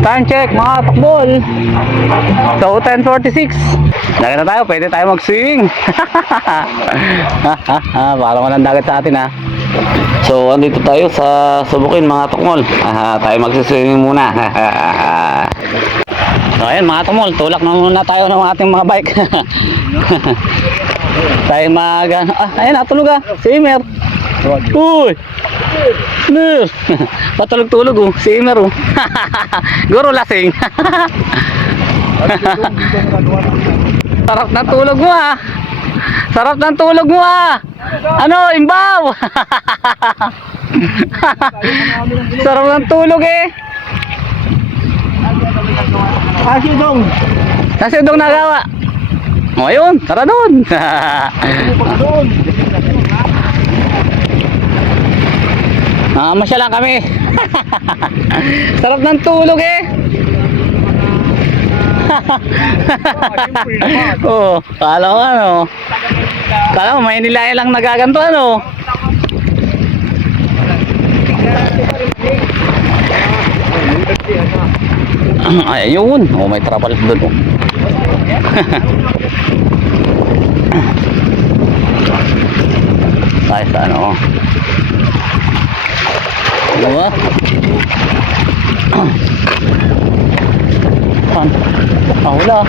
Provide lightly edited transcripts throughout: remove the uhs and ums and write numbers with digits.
Time check mga takbol. So 10:46. Lagi na tayo, pwede tayo mag-swimming. Baka walang dagat sa atin ha. So andito tayo sa Subukin mga takmol. Tayo mag-swimming muna. So ayan mga takmol, tulak na muna tayo ng ating mga bike. Tayo ayan natulog swimmer. Uy! No. Patulog-tulog swimmer Guro lasing. Sarap ng tulog mo Sarap ng tulog mo Ano, imbaw. Sarap ng tulog Nasi udong nagawa. O ayun, tara doon. Masya lang kami. Sarap ng tulog oh, kala mo may nilaya lang nagaganto ay ayun, may trapal doon ay sa diba? Wala.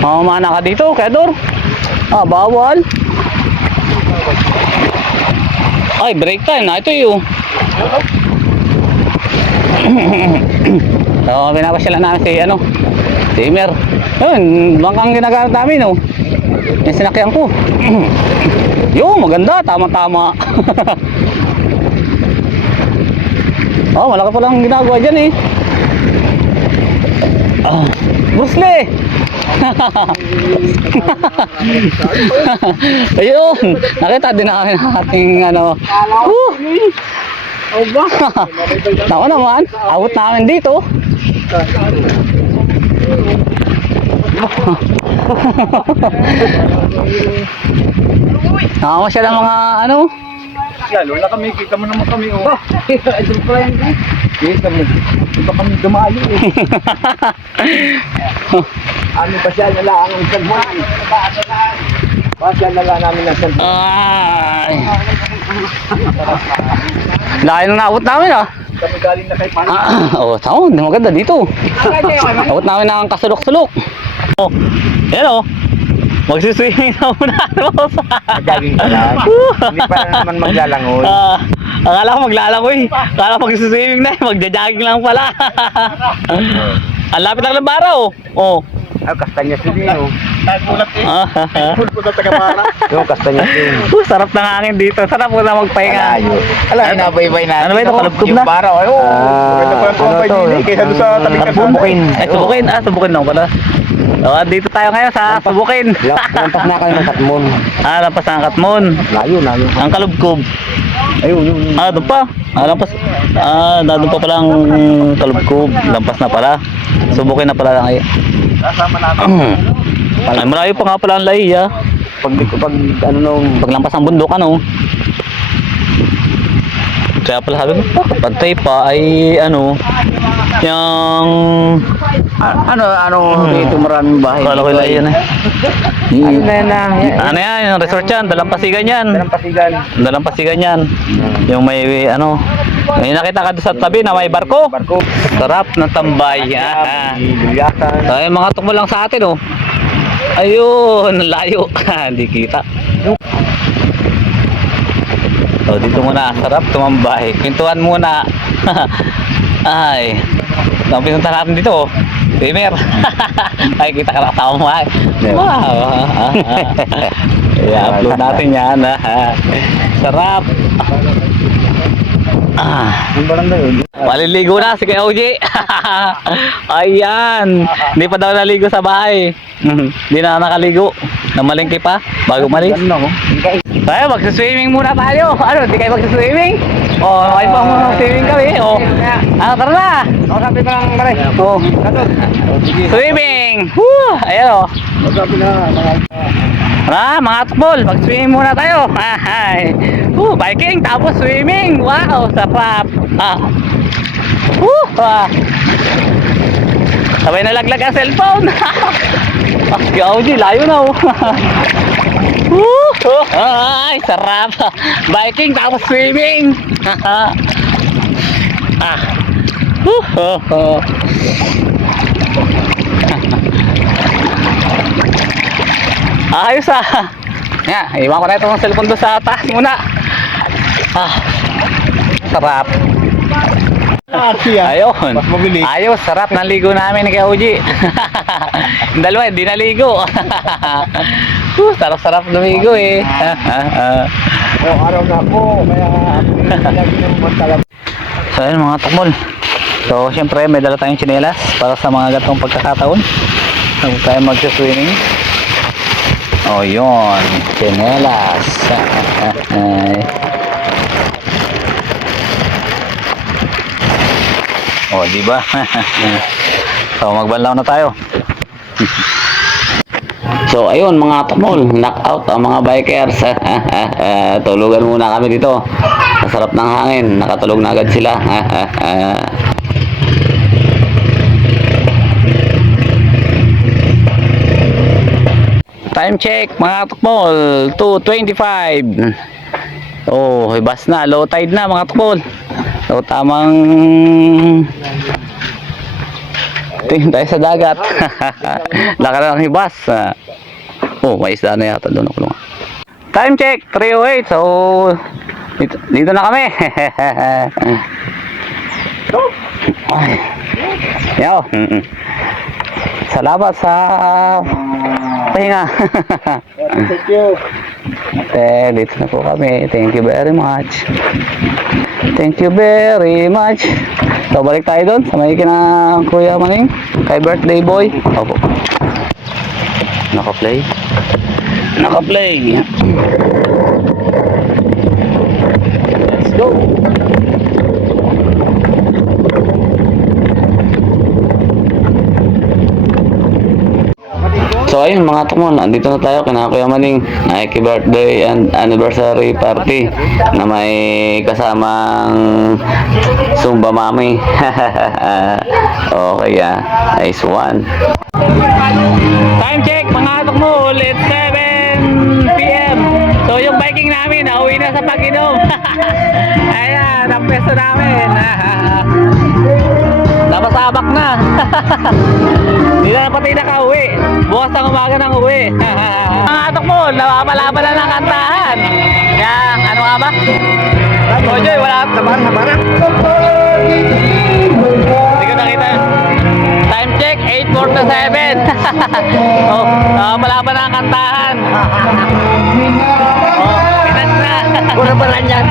Mamamana ka dito, Kedor. Bawal. Ay, break time na. Ito yun. So, pinapasyalan namin si Timer. Yun, bangkang ginagamit namin yung sinakyan ko. Yun, maganda, tama-tama. Malaki pa lang ginagawa dyan Bruce Lee. Ayun, nakita din namin ating tama naman, awot namin dito. Masya lang mga lalo na kami, kita mo naman kami ito pa yan kita mo, ito kami dumayo ano pa siya nala ang sagman pa siya nala namin ang sagman dahil nang naabot namin kami galing na kay tama, maganda dito. Abot namin ng kasulok-sulok. Yan magsiswimming na muna. Magaging ka lang. Hindi pa naman maglalangoy. Akala ko maglalangoy. Akala ko magsiswimming na. Magja-jogging lang pala. Ang lapit lang ng baraw. Kastanya din Tagulat Pulpo sa Tagapara. Yung kastanya din. Sarap ng hangin dito. Sarap po na magpahinga. Nabaybay na. Ano ba ito? Kalubkob na? Yung baraw. Maganda pa yung pambay din. Kaysa doon sa tabing Subukin. Subukin na pala. Dito tayo ngayon sa Subukin. Lampas na kayo ng Katmon. Lampas na ng Katmon. Layo. Ang Kalubkob. Ayun. Doon pa. Lampas. Doon pa palang Kalubkob. Lampas na pala. Subukin na pala ngayon. Kasama natin. Ay, malayo pa nga pala ang lahi paglampas ng bundok kaya pala sabi ko pagtay pa ay yung dito maraming bahay. kala ko yung lahi yan yan yung resort yan, Dalampasigan yan. Dalampasigan yan. Yung may may nakita ka doon sa tabi na may barko. Sarap ng tambay. So yung mga tukmo lang sa atin ayun, layo. Hindi kita. So dito muna, sarap tumambay. Pintuan muna. Ay, ang pinunta natin dito Timer. Ay, kita ka na kasama mo wow. I-upload natin yan sarap. Yung barangay yun. Maliligo na si Kuya OJ. Ayan, hindi pa daw naligo sa bahay. Hindi na nakaligo. Namalingki pa bago malis. Tayo, magsiswimming muna tayo. Hindi kayo magsiswimming? Ay pa muna swimming kami. Tara na. Sabi pa lang pare. Swimming. Ayan Sabi na. Mga tukmol, mag-swimming muna tayo. Ay. Biking tapos swimming. Wow, sarap. Sabay nalaglag ang cellphone. Gauji, layo na. Ay, sarap. Biking tapos swimming. Ayos iwan ko na itong cellphone doon sa taas muna. Sarap. Ayun. Mas mabilis. Ayos, sarap ng ligo namin ni Kuya Uji. Yung dalawa, hindi naligo. Sarap-sarap lumigo eh. Araw na ako, kaya lagi naman talaga. So ayun mga tukmol. So syempre may dala tayong tsinelas para sa mga gatong pagkakataon. Huwag tayo mag-swimming. Yun, tsinelas. Diba? So magbanlaw na tayo. So ayun mga tukmol, knockout ang mga bikers. Tulugan muna kami dito. Masarap ng hangin, nakatulog na agad sila. Time check mga tukmol, 2:25. Bas na, low tide na mga tukmol. So tamang tingin tayo sa dagat. Laka na ng hibas. May isda na yata doon ako. Time check 3:08. So dito na kami. Yo. Salamat sa pahinga. Thank you. Dito na po kami. Thank you very much. Thank you very much. So balik tayo doon sa may kina Kuya Maning kay birthday boy. Opo. Naka-play. Let's go. So ayun mga tukmol, andito na tayo kina Kuya Maning, happy birthday and anniversary party na may kasamang Zumba Mami. Okay nice one. Time check mga tukmol, it's 7 PM. So yung biking namin, nauwi na sa Pag-inom. Ayan, ang peso namin. Napasabak na. Hindi na pati nakauwi. Bukas ang umaga nang uwi. Mga tukmol, napapalaban na ng kantahan. Yang, ano nga ba? Joy, wala. Sabara. Hindi ko nakita. Time check, 8:47. Napapalaban na ng kantahan. Pinas na. Puro pa lang yan.